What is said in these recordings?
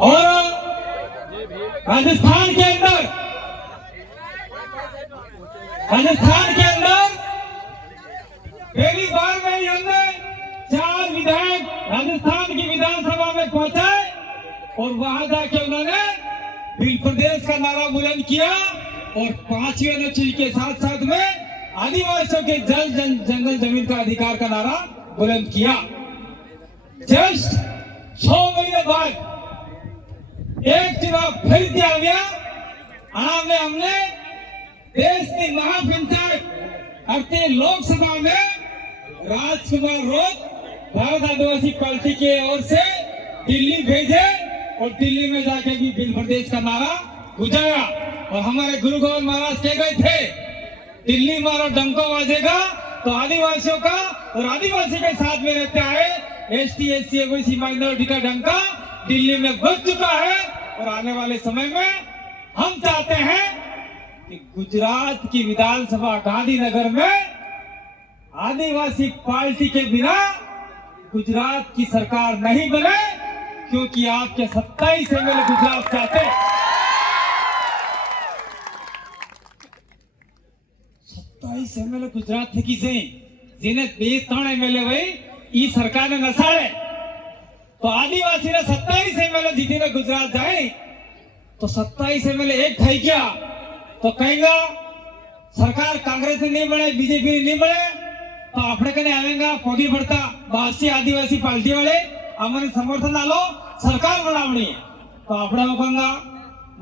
और राजस्थान के अंदर पहली बार में हमने 4 विधायक राजस्थान की विधानसभा में पहुंचाए और वहां जाके उन्होंने भील प्रदेश का नारा बुलंद किया और 5वें अनुच्छेद के साथ साथ में आदिवासियों के जंगल जमीन का अधिकार का नारा बुलंद किया। जस्ट 6 महीने बाद एक चुनाव फिर दिया गया। हमने देश की महापंचायत अपने लोकसभा में राजकुमार रोज भारत आदिवासी पार्टी के ओर से दिल्ली भेजे और दिल्ली में जाके भी भील प्रदेश का नारा गुजारा। और हमारे गुरु गोविंद महाराज कह गए थे, दिल्ली मारो डंको बाजेगा, तो आदिवासियों का और आदिवासी के साथ में रहते आए ST SC ओबीसी माइनॉरिटी का डंका दिल्ली में बज चुका है। और आने वाले समय में हम चाहते हैं कि गुजरात की विधानसभा गांधीनगर में आदिवासी पार्टी के बिना गुजरात की सरकार नहीं बने, क्योंकि आपके 27 MLA गुजरात चाहते हैं। 27 MLA गुजरात थे किसे जिन्हें 2-3 MLA भाई सरकार ने नसाड़े, तो आदिवासी ने 27 MLA जीती ने गुजरात जाए तो 27 MLA एक થઈ क्या तो कहेगा सरकार कांग्रेस ने नहीं बने, बीजेपी ने नहीं बने, तो આપણે કને આવેંગા પોગી પડતા બાસી આદિવાસી પાર્ટી વાળે અમને સમર્થન આલો સરકાર બનાવણી, તો આપણે કહંગા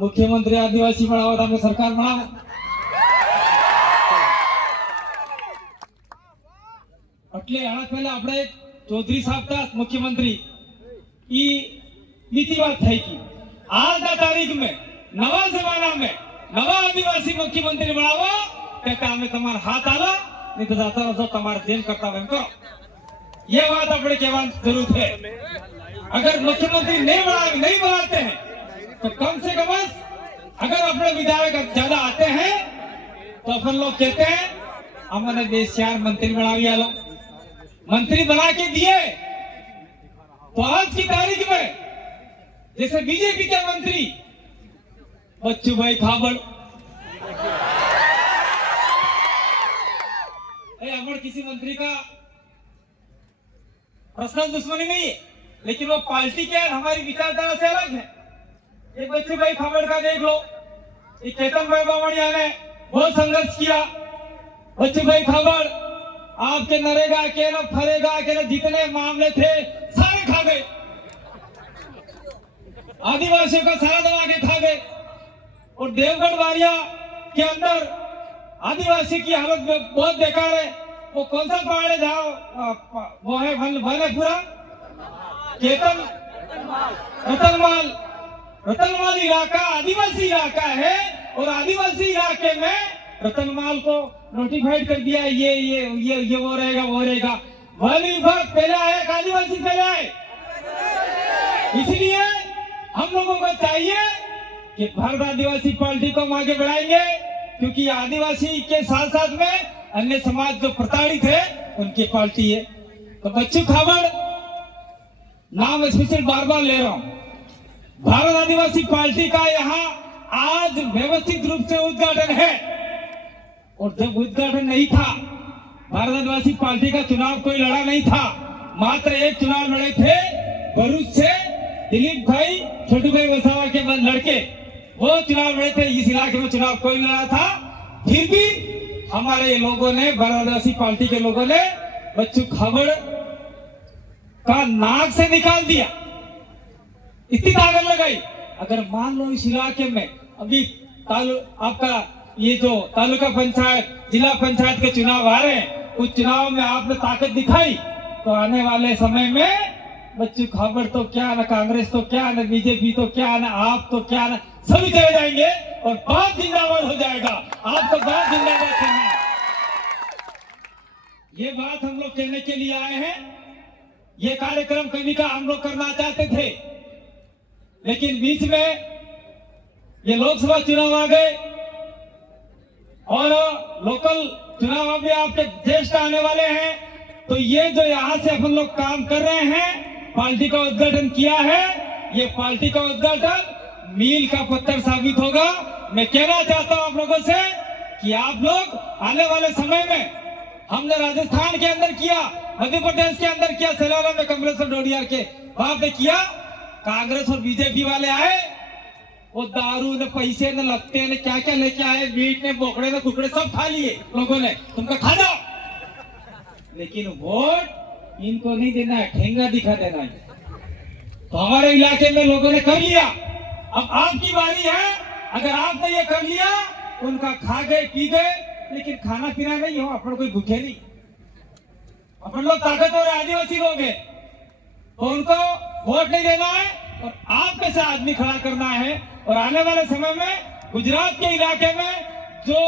મુખ્યમંત્રી આદિવાસી બનાવો તો અમે સરકાર બનાવો। એટલે આના પહેલા આપણે ચૌધરી સાહેબ હતા મુખ્યમંત્રી ઈ નીતિ વાત થઈ की आज का तारीख में नवा जमाना में नवा आदिवासी मुख्यमंत्री बनावो कहता हमें तुम्हारा हाथ आला नहीं तो जाता रहो तुम्हारा जेल करता बन करो। ये बात अपने कहना जरूरत है। अगर मुख्यमंत्री नहीं बनाते हैं तो कम से कम अगर अपने विधायक ज्यादा आते हैं तो अपन लोग कहते हैं हमने देश 4 मंत्री बना लो, मंत्री बना के दिए तो आज की तारीख में जैसे बीजेपी के मंत्री बच्चू भाई खाबड़ हमारे किसी मंत्री का पर्सनल दुश्मनी नहीं है, लेकिन वो पार्टी के हमारी विचारधारा से अलग है। एक बच्चू भाई खाबड़ का देख लो, एक केतन भाई बावड़िया ने बहुत संघर्ष किया। बच्चू भाई खाबड़ आपके नरेगा के न फरेगा के न जितने मामले थे सारे खा गए, आदिवासियों का सारा दबा के खा गए। और देवगढ़ वारिया के अंदर आदिवासी की हालत बहुत बेकार है। वो कौन सा पहाड़ है जहाँ वो है वनपुरा रतनमाल इलाका आदिवासी इलाका है और आदिवासी इलाके में रतनमाल को नोटिफाइड कर दिया ये वो रहेगा। वन विभाग पहले आए, आदिवासी पहले आए। इसलिए हम लोगों को चाहिए कि भारत आदिवासी पार्टी को हम आगे बढ़ाएंगे, क्योंकि आदिवासी के साथ साथ में अन्य समाज जो प्रताड़ित है उनकी पार्टी है। तो बच्चू खाबड़ नाम स्पेशल बार ले रहा हूं। भारत आदिवासी पार्टी का यहाँ आज व्यवस्थित रूप से उद्घाटन है, और जब उद्घाटन नहीं था भारत आदिवासी पार्टी का चुनाव कोई लड़ा नहीं था, मात्र एक चुनाव लड़े थे भरूच से दिलीप भाई छोटू भाई वसावा के लड़के, वो चुनाव लड़े थे। इस इलाके में चुनाव कोई नहीं लड़ा था, फिर भी हमारे लोगों ने भारत आदिवासी पार्टी के लोगों ने बच्चू खाबड़ का नाक से निकाल दिया, इतनी ताकत लगाई। अगर मान लो इस इलाके में अभी आपका ये जो तालुका पंचायत जिला पंचायत के चुनाव आ रहे हैं, उस चुनाव में आपने ताकत दिखाई तो आने वाले समय में बच्चू खाबड़ तो क्या, न कांग्रेस तो क्या, न बीजेपी तो क्या, न आप तो क्या, न सभी चले जाएंगे और बात जिंदाबाद हो जाएगा। आपको बात जिंदाबाद करना है, ये बात हम लोग कहने के लिए आए हैं। ये कार्यक्रम कभी का हम लोग करना चाहते थे, लेकिन बीच में ये लोकसभा चुनाव आ गए और लोकल चुनाव अभी आपके ज्येष्ठ आने वाले हैं। तो ये जो यहाँ से अपन लोग काम कर रहे हैं, पार्टी का उद्घाटन किया है, ये पार्टी का उद्घाटन मील का पत्थर साबित होगा। मैं कहना चाहता हूं आप लोगों से कि आप लोग आने वाले समय में, हमने राजस्थान के अंदर किया, मध्य प्रदेश के अंदर किया, सलाला में कांग्रेस और डोडिया के वहां पे किया। कांग्रेस और बीजेपी वाले आए, वो दारू ने पैसे ने लगते ने क्या क्या लेके आए, मीट ने बोकड़े ने कुकड़े सब खा लिए लोगों ने, तुमका खा जाओ। लेकिन वोट इनको नहीं देना है, ठेंगा दिखा देना है। तो हमारे इलाके में लोगों ने कर लिया, अब आपकी बारी है। अगर आपने ये कर लिया, उनका खा गए पी गए, लेकिन खाना पीना नहीं हो, अपन कोई भूखे नहीं, अपन लोग ताकतवर आदिवासी लोग हैं, तो उनको वोट नहीं देना है और आप में से आदमी खड़ा करना है। और आने वाले समय में गुजरात के इलाके में जो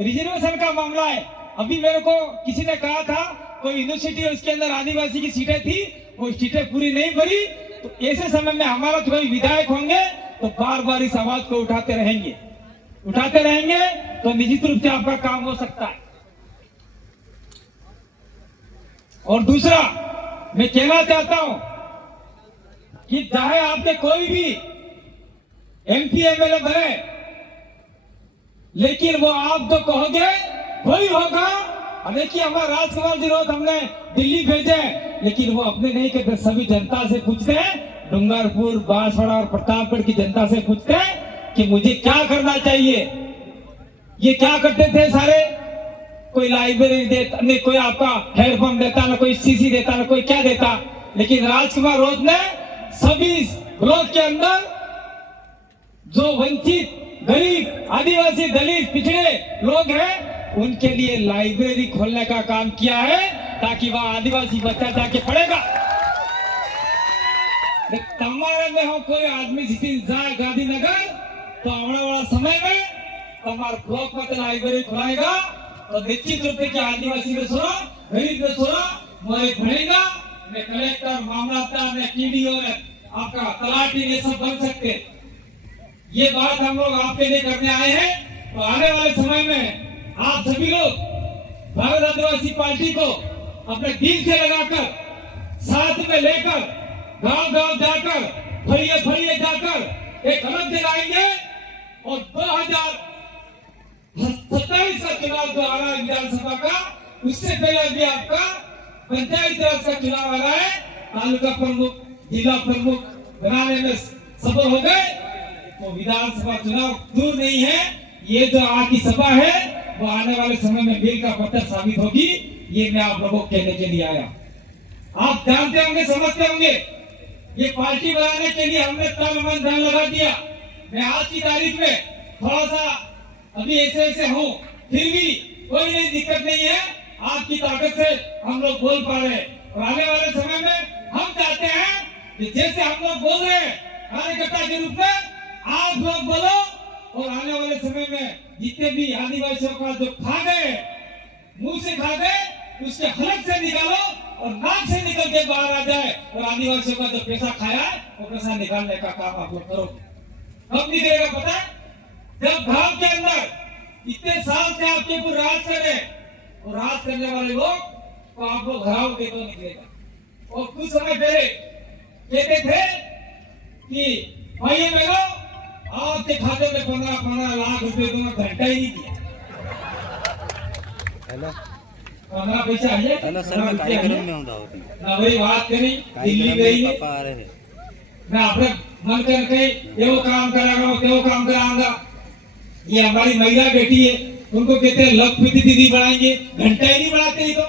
रिजर्वेशन का मामला है, अभी मेरे को किसी ने कहा था कोई यूनिवर्सिटी है उसके अंदर आदिवासी की सीटें थी, वो सीटें पूरी नहीं भरी, तो ऐसे समय में हमारा तो कोई विधायक होंगे तो बार बार इस आवाज को उठाते रहेंगे, तो निश्चित रूप से आपका काम हो सकता है। और दूसरा मैं कहना चाहता हूं कि चाहे आपके कोई भी एमपी एमएलए बने, लेकिन वो आप जो कहोगे वही होगा। देखिए हमारा राजकुमार जी रोज हमने दिल्ली भेजे, लेकिन वो अपने नहीं कहते, सभी जनता से पूछते हैं, डूंगरपुर, बांसवाड़ा और प्रतापगढ़ की जनता से पूछते हैं कि मुझे क्या करना चाहिए। ये क्या करते थे सारे, कोई लाइब्रेरी देता नहीं, कोई आपका हेडपंप देता ना, कोई सीसी देता ना, कोई क्या देता। लेकिन राजकुमार रोज ने सभी ब्लॉक के अंदर जो वंचित, गरीब, आदिवासी, दलित, पिछड़े लोग हैं, उनके लिए लाइब्रेरी खोलने का काम किया है, ताकि वह आदिवासी बच्चा जाके पढ़ेगा। તમારા में हो कोई आदमी सीधी जाए गांधीनगर, तो आने वाला समय में हमारे ब्लॉक में लाइब्रेरी खुलाएगा, तो निश्चित रूप से आदिवासी में सुनो, गरीब में सुनो, मोरे पढ़ेगा, मैं कलेक्टर, मामलतदार, मैं टीडीओ, आपका तलाटी, ये सब बन सकते। ये बात हम लोग आपके लिए करने आए हैं। तो आने वाले समय में आप सभी लोग भारत आदिवासी पार्टी को अपने दिल से लगाकर, साथ में लेकर, गांव गांव जाकर, फरिए फरिए जाकर एक अलग जगाएंगे। और 2027 का चुनाव जो आ रहा है विधानसभा का, उससे पहले भी आपका पंचायत राज का चुनाव आ रहा है। तालुका प्रमुख, जिला प्रमुख बनाने में सफल हो गए, तो विधानसभा चुनाव दूर नहीं है। ये जो आज की सभा है, वो आने वाले समय में बिल का पत्थर साबित होगी। ये मैं आप लोगों को कहने के लिए आया। आप जानते होंगे, समझते होंगे, ये पार्टी बनाने के लिए हमने तन मन धन लगा दिया। मैं आज की तारीख में थोड़ा सा अभी ऐसे हूँ, फिर भी कोई नहीं, दिक्कत नहीं है। आपकी ताकत से हम लोग बोल पा रहे हैं। और आने वाले समय में हम चाहते हैं कि जैसे हम लोग बोल रहे हैं कार्यकर्ता के रूप में, आप लोग बोलो। और आने वाले समय में जितने भी आदिवासियों का जो खा गए, मुंह से खा गए, उसके हलक से निकालो और नाक से निकल के बाहर आ जाए। और आदिवासियों का जो पैसा खाया है, वो पैसा निकालने का काम आप लोग करो। कब निकलेगा पता है? जब गांव के अंदर इतने साल से आपके ऊपर राज करे, और राज करने वाले लोग को आप लोग हराओगे तो निकलेगा। और कुछ समय पहले कहते थे कि भाई बहनों, आपके खाते में 15 लाख रुपए दूंगा, घंटा ही नहीं दिया। 15 पैसा आ जाए। हेलो सर, मैं कार्यक्रम में हूं दावत ना वही बात करी, दिल्ली गई है, पापा आ रहे हैं मैं अपने मन करके ये काम कराऊंगा, वो काम कराऊंगा। ये हमारी महिला बेटी है, उनको कहते हैं लखपति दीदी बढ़ाएंगे, घंटा ही नहीं बढ़ाते। ही तो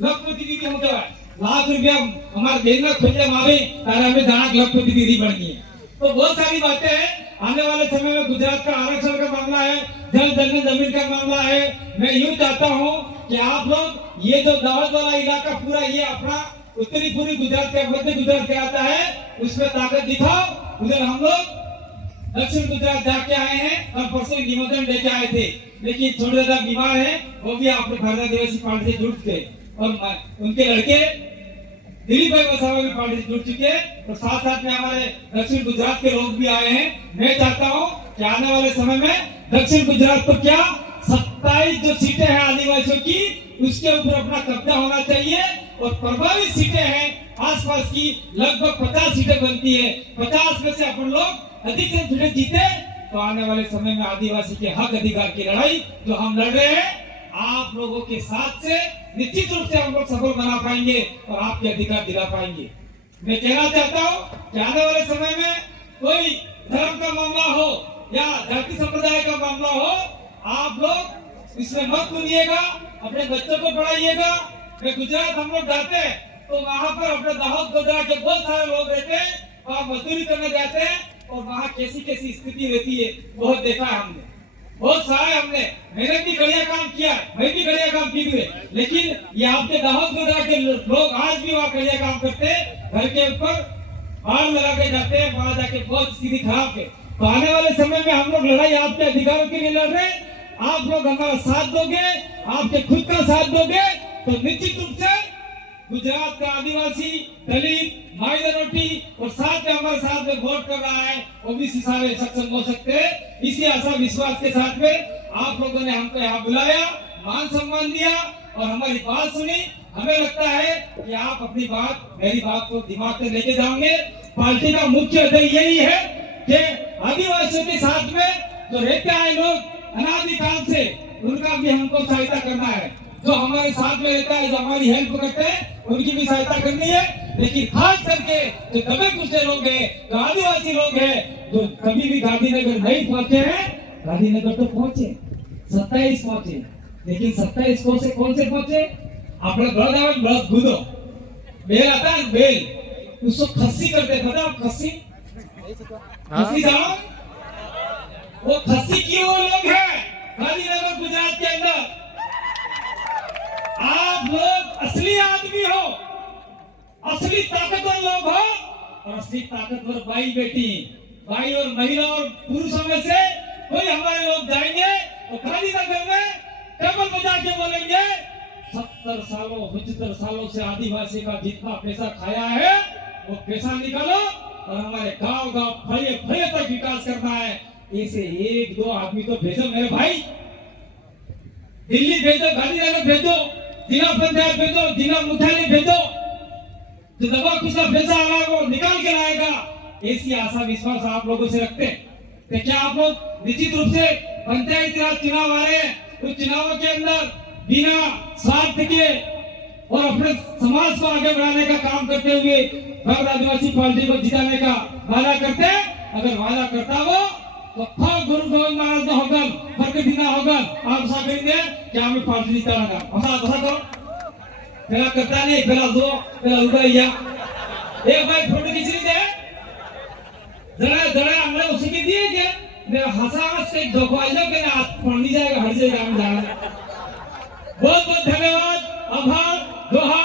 लखपति दीदी होते हैं, लाख रुपया हमारे बेना खुले मावे तारा में दांत लखपति दीदी बढ़नी है। तो बहुत सारी बातें हैं। आने वाले समय में गुजरात का आरक्षण का मामला है, जल जंगल जमीन का मामला है। मैं यूं चाहता हूं कि आप लोग ये जो दावत वाला इलाका पूरा ये अपना उत्तरी पूर्वी गुजरात का, मध्य गुजरात का आता है, उसमें ताकत दिखाओ। उधर हम लोग दक्षिण गुजरात जाके आए हैं और परसों निमंत्रण लेके आए थे, लेकिन थोड़े ज्यादा बीमार है, वो भी आपने भारत आदिवासी पार्टी से जुड़ चुके और उनके लड़के दिलीप भाई वसावा भी पार्टी से जुड़ चुके हैं। और साथ साथ में हमारे दक्षिण गुजरात के लोग भी आए हैं। मैं चाहता हूं कि आने वाले समय में दक्षिण गुजरात को क्या 27 जो सीटें हैं आदिवासियों की, उसके ऊपर अपना कब्जा होना चाहिए। और प्रभावित सीटें हैं आसपास की लगभग 50 सीटें बनती है, 50 में से अपन लोग अधिक से सीटें जीते तो आने वाले समय में आदिवासी के हक अधिकार की लड़ाई जो हम लड़ रहे हैं आप लोगों के साथ से निश्चित रूप से हम लोग सफल बना पाएंगे और आपके अधिकार दिला पाएंगे। मैं कहना चाहता हूँ कि आने वाले समय में कोई धर्म का मामला हो या जाति संप्रदाय का मामला हो, आप लोग इसमें मत सुनिएगा, अपने बच्चों को पढ़ाइएगा। मैं गुजरात हम लोग जाते हैं तो वहाँ पर अपने दाहोद गोधरा के बहुत सारे लोग रहते हैं, वहाँ मजदूरी करने जाते हैं और वहाँ कैसी कैसी स्थिति रहती है बहुत देखा है हमने, बहुत सारे हमने, मैंने भी बढ़िया काम किया, मैं भी बढ़िया काम की हुए, लेकिन ये आपके दाहोद गोधरा के लोग आज भी वहाँ बढ़िया काम करते हैं, घर के ऊपर बाढ़ लगा के जाते हैं, वहाँ जाके बहुत स्थिति खराब है। तो आने वाले समय में हम लोग लड़ाई आपके अधिकारों के लिए लड़ रहे हैं, आप लोग हमारा साथ दोगे, आपके खुद का साथ दोगे तो निश्चित रूप से गुजरात का आदिवासी, दलित, माइनॉरिटी और साथ में हमारे साथ में वोट कर रहा है ओबीसी सारे सक्षम हो सकते हैं। इसी आशा विश्वास के साथ में आप लोगों ने हमको यहाँ बुलाया, मान सम्मान दिया और हमारी बात सुनी। हमें लगता है कि आप अपनी बात, मेरी बात को दिमाग में लेके जाओगे। पार्टी का मुख्य उद्देश्य यही है कि आदिवासियों के साथ में जो रहते आए लोग अनादिकाल से, उनका भी हमको सहायता करना है। जो हमारे साथ में रहता है, जो हमारी हेल्प करते हैं, उनकी भी सहायता करनी है। लेकिन खास करके जो दबे कुचले लोग हैं, जो आदिवासी लोग हैं, जो कभी भी गांधीनगर नहीं पहुंचे हैं, गांधीनगर तो पहुंचे, 27 पहुंचे, लेकिन 27 कौन से पहुंचे? अपने बड़द गुदो बेल आता है, बेल उसको खस्सी करते, पता आप खस्सी जाओ, वो खस्सी किए हुए लोग हैं गांधीनगर गुजरात के अंदर। आप लोग असली आदमी हो, असली ताकतवर लोग हो और असली ताकतवर भाई बेटी, भाई और महिला और पुरुषों में से कोई हमारे लोग जाएंगे तो गांधीनगर में टेबल बजा के बोलेंगे 70 सालों 75 सालों से आदिवासी का जितना पैसा खाया है वो पैसा निकालो और हमारे गांव फले तक विकास करना है। ऐसे 1-2 आदमी तो भेजो मेरे भाई, दिल्ली भेजो, गांधीनगर भेजो, जिला पंचायत भेजो, जिला मुख्यालय भेजो, जो दबा कुछ का पैसा आ रहा है वो निकाल के लाएगा। ऐसी आशा विश्वास आप लोगों से रखते हैं। तो क्या आप लोग निश्चित रूप से पंचायती राज चुनाव आ रहे हैं, उस चुनावों के अंदर बिना स्वार्थ के और अपने समाज को आगे बढ़ाने का काम करते हुए भक्त आदिवासी पार्टी को जिताने का वादा करते हैं? अगर वादा करता हो तो गुरु गोविंद महाराज का होगा, प्रकृति का होगा, आप ऐसा करेंगे क्या हमें पार्टी जिताना? ऐसा करो, पहला करता नहीं, पहला दो, पहला उड़ाइया, एक भाई फोटो खींच लीजिए, जरा हमने उसी के दिए क्या? मेरा हंसा से धोखा के ना पढ़ नहीं जाएगा, हट जाएगा, हम जाना। बहुत बहुत धन्यवाद, आभार, जोहार।